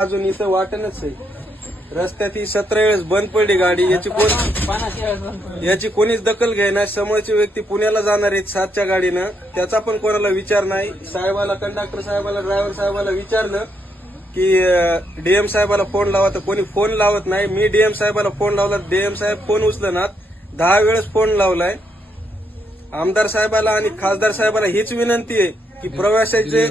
अजून इथं वाटणच आहे. रस्त्यात ही सतरा वेळेस बंद पडली गाडी याची कोण याची कोणीच दखल घेणार समोरची व्यक्ती पुण्याला जाणार आहेत सातच्या गाडीनं. त्याचा पण कोणाला विचार नाही. साहेबाला कंडक्टर साहेबाला ड्रायव्हर साहेबाला विचारलं की डीएम साहेबाला फोन लावा. तर कोणी फोन लावत नाही. मी डीएम साहेबाला फोन लावला. डीएम साहेब फोन उचलनात. दहा वेळेस फोन लावलाय. आमदार साहेबाला आणि खासदार साहेबाला हीच विनंती आहे की प्रवाशाचे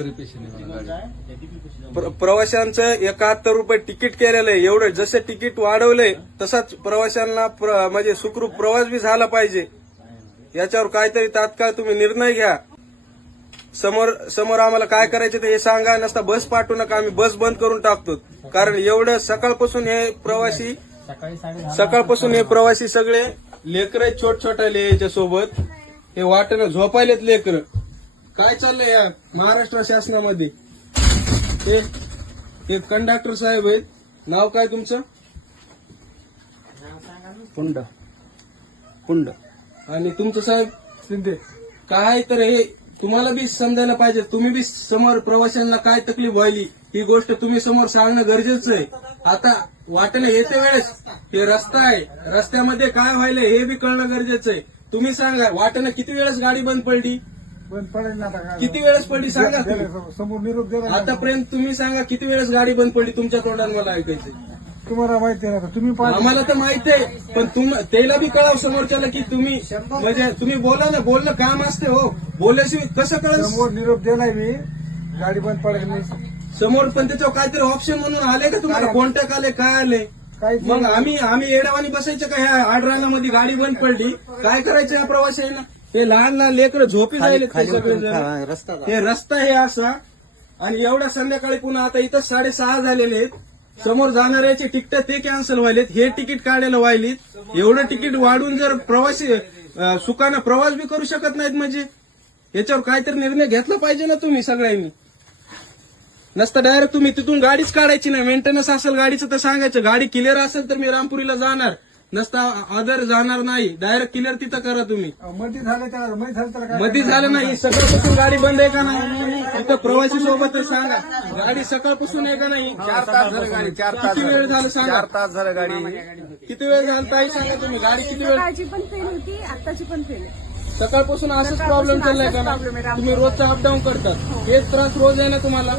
प्र- प्रवाशांचं एकाहत्तर रुपये तिकीट केलेलं आहे. एवढं जसं तिकीट वाढवलंय तसाच प्रवाशांना प्र- म्हणजे सुखरूप प्रवास बी झाला पाहिजे. याच्यावर काहीतरी तात्काळ तुम्ही निर्णय घ्या. समोर समोर आम्हाला काय करायचं ते हे सांगा नसता बस पाठवू नका आम्ही बस बंद करून टाकतो. कारण एवढं सकाळपासून हे प्रवासी सकाळपासून हे प्रवासी सगळे लेकर छोट छोटाले याच्या सोबत. हे वाटणं झोपायलेत लेकर. काय चाललंय या महाराष्ट्र शासनामध्ये? हे हे कंडक्टर साहेब आहेत. नाव काय तुमचं? पुंड पुंड आणि तुमचं साहेब? शिंदे. काय तर हे तुम्हाला बी समजायला पाहिजे. तुम्ही बी समोर प्रवाशांना काय तकलीफ व्हायली ही गोष्ट तुम्ही समोर सांगणं गरजेचं आहे. आता वाटणं येते वेळेस हे रस्ता आहे. रस्त्यामध्ये काय व्हायलंय हे बी कळणं गरजेचं आहे. तुम्ही सांगा वाटणं किती वेळेस गाडी बंद पडली? बंद पडेल ना आता काय किती वेळेस पडली सांगा तुम्ही. दिलं, समोर निरोप दिला ना. आतापर्यंत तुम्ही सांगा किती वेळेस गाडी बंद पडली तुमच्या तोंडात मला ऐकायचं तुम्हाला माहिती आहे ना. तुम्ही पाहिजे आम्हाला तर माहिती आहे पण तुम त्याला बी कळाव समोरच्याला की तुम्ही म्हणजे तुम्ही बोला ना बोलणं काम असते हो. बोलल्याशिवाय कसं कळ समोर निरोप दिलाय मी. गाडी बंद पडेल समोर पण त्याच्यावर काहीतरी ऑप्शन म्हणून आले का तुम्हाला? कॉन्टॅक्ट आले काय आले? मग. आम्ही आम्ही येडावानी बसायचं का? ह्या आडरानामध्ये गाडी बंद पडली. काय करायचं या प्रवाशांना? हे लहान लहान लेकर झोपी जायले ते रस्ता हे रस्ता हे असा. आणि एवढ्या संध्याकाळी पुन्हा आता इथं साडेसहा झालेले आहेत. समोर जाणाऱ्याचे तिकीट ते कॅन्सल व्हायलेत. हे तिकीट काढायला व्हायलीत. एवढं तिकीट वाढून जर प्रवासी अं, सुखानं प्रवास बी करू शकत नाहीत म्हणजे. याच्यावर काहीतरी निर्णय घेतला पाहिजे ना तुम्ही सगळ्यांनी. नसतं डायरेक्ट तुम्ही तिथून गाडीच काढायची नाही. मेंटेनन्स असेल गाडीचं तर सांगायचं. गाडी क्लिअर असेल तर मी रामपुरीला जाणार. नसता अदर जाणार नाही. डायरेक्ट क्लिअर तिथं करा तुम्ही. मध्ये झालं त्याला मध्ये झालं त्याला काय मध्ये झालं नाही. सकाळपासून गाडी बंद आहे का नाही? तिथं प्रवासी सोबत सांगा. गाडी सकाळपासून आहे का नाही? चार तास झालं गाडी चार तास किती वेळ झालं सांगा. चार तास झालं गाडी. किती वेळ झाला ताई सांगा तुम्ही. गाडी किती वेळ सकाळची पण फेल होती आताची पण फेल आहे. सकाळपासून असंच प्रॉब्लेम चाललाय का? तुम्ही रोजचा अपडाऊन करतात. हेच त्रास रोज आहे ना तुम्हाला?